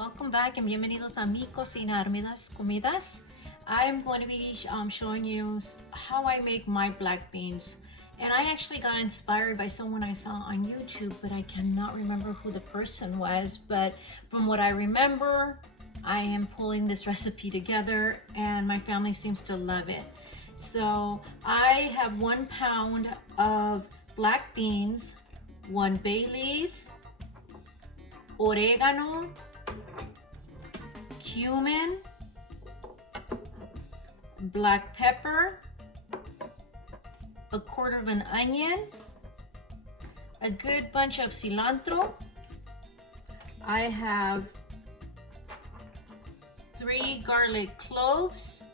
Welcome back and bienvenidos a mi cocina Armidas Comidas. I'm going to be showing you how I make my black beans. And I actually got inspired by someone I saw on YouTube, but I cannot remember who the person was. But from what I remember, I am pulling this recipe together and my family seems to love it. So I have 1 pound of black beans, 1 bay leaf, oregano, cumin, black pepper, 1/4 of an onion, a good bunch of cilantro. I have 3 garlic cloves.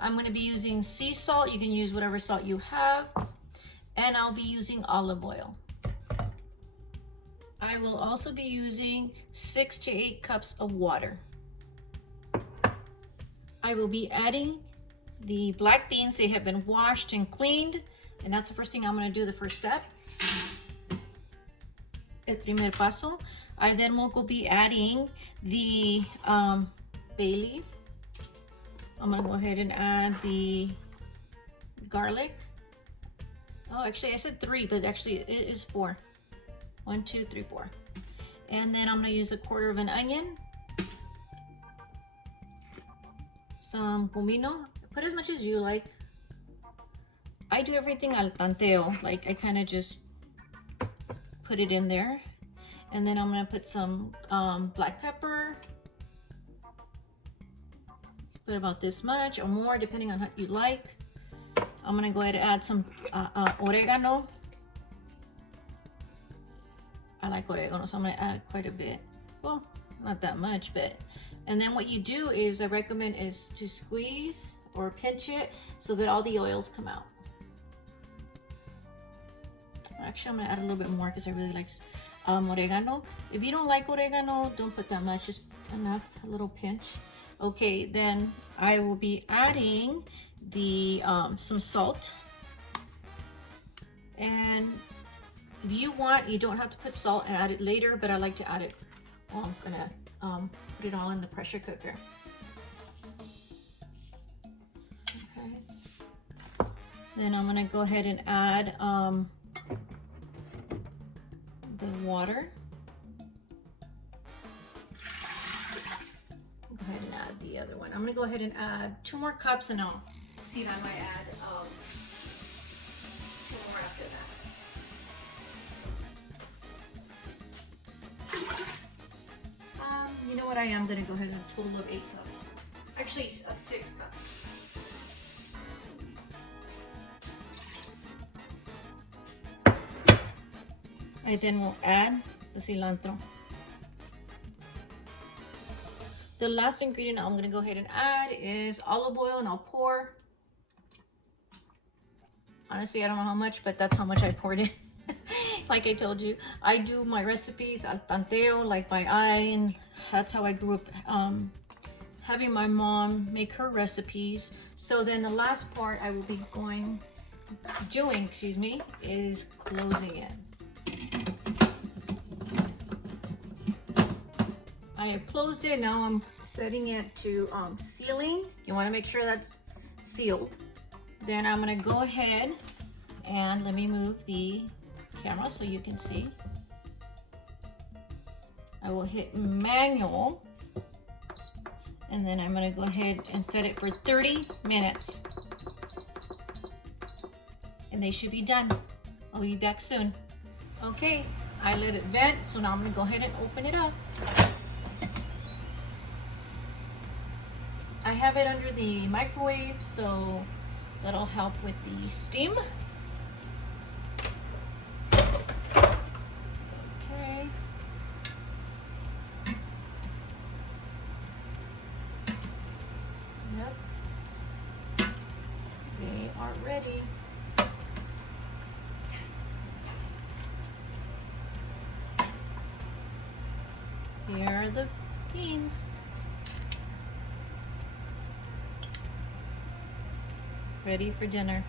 I'm going to be using sea salt. You can use whatever salt you have. And I'll be using olive oil. I will also be using 6 to 8 cups of water. I will be adding the black beans. They have been washed and cleaned, and that's the first thing I'm going to do, the first step. El primer paso. I then will go be adding the bay leaf. I'm going to go ahead and add the garlic. Oh, actually I said 3, but actually it is 4. 1, 2, 3, 4. And then I'm going to use 1/4 of an onion. Some comino. Put as much as you like. I do everything al tanteo. Like I kind of just put it in there. And then I'm going to put some black pepper. Put about this much or more depending on what you like. I'm going to go ahead and add some oregano. I like oregano, so I'm going to add quite a bit. Well, not that much, but. And then what you do is, I recommend is to squeeze or pinch it so that all the oils come out. Actually, I'm going to add a little bit more because I really like oregano. If you don't like oregano, don't put that much, just enough, a little pinch. Okay, then I will be adding the some salt. And if you want, you don't have to put salt and add it later, but I like to add it. Oh, I'm gonna put it all in the pressure cooker. Okay. Then I'm gonna go ahead and add the water. Go ahead and add the other one. I'm gonna go ahead and add 2 more cups, and I'll see if I might add 2 more after that. You know what, I am going to go ahead and a total of 8 cups. Actually, of 6 cups. I then will add the cilantro. The last ingredient I'm going to go ahead and add is olive oil, and I'll pour. Honestly, I don't know how much, but that's how much I poured in. Like I told you, I do my recipes al tanteo, like by eye, and that's how I grew up, having my mom make her recipes. So then the last part I will be doing, is closing it. I have closed it. Now I'm setting it to sealing. You want to make sure that's sealed. Then I'm going to go ahead and let me move the camera so you can see. I will hit manual, and then I'm going to go ahead and set it for 30 minutes, and they should be done. I'll be back soon. Okay, I let it vent, so now I'm going to go ahead and open it up. I have it under the microwave, so that'll help with the steam. They are ready. Here are the beans. Ready for dinner.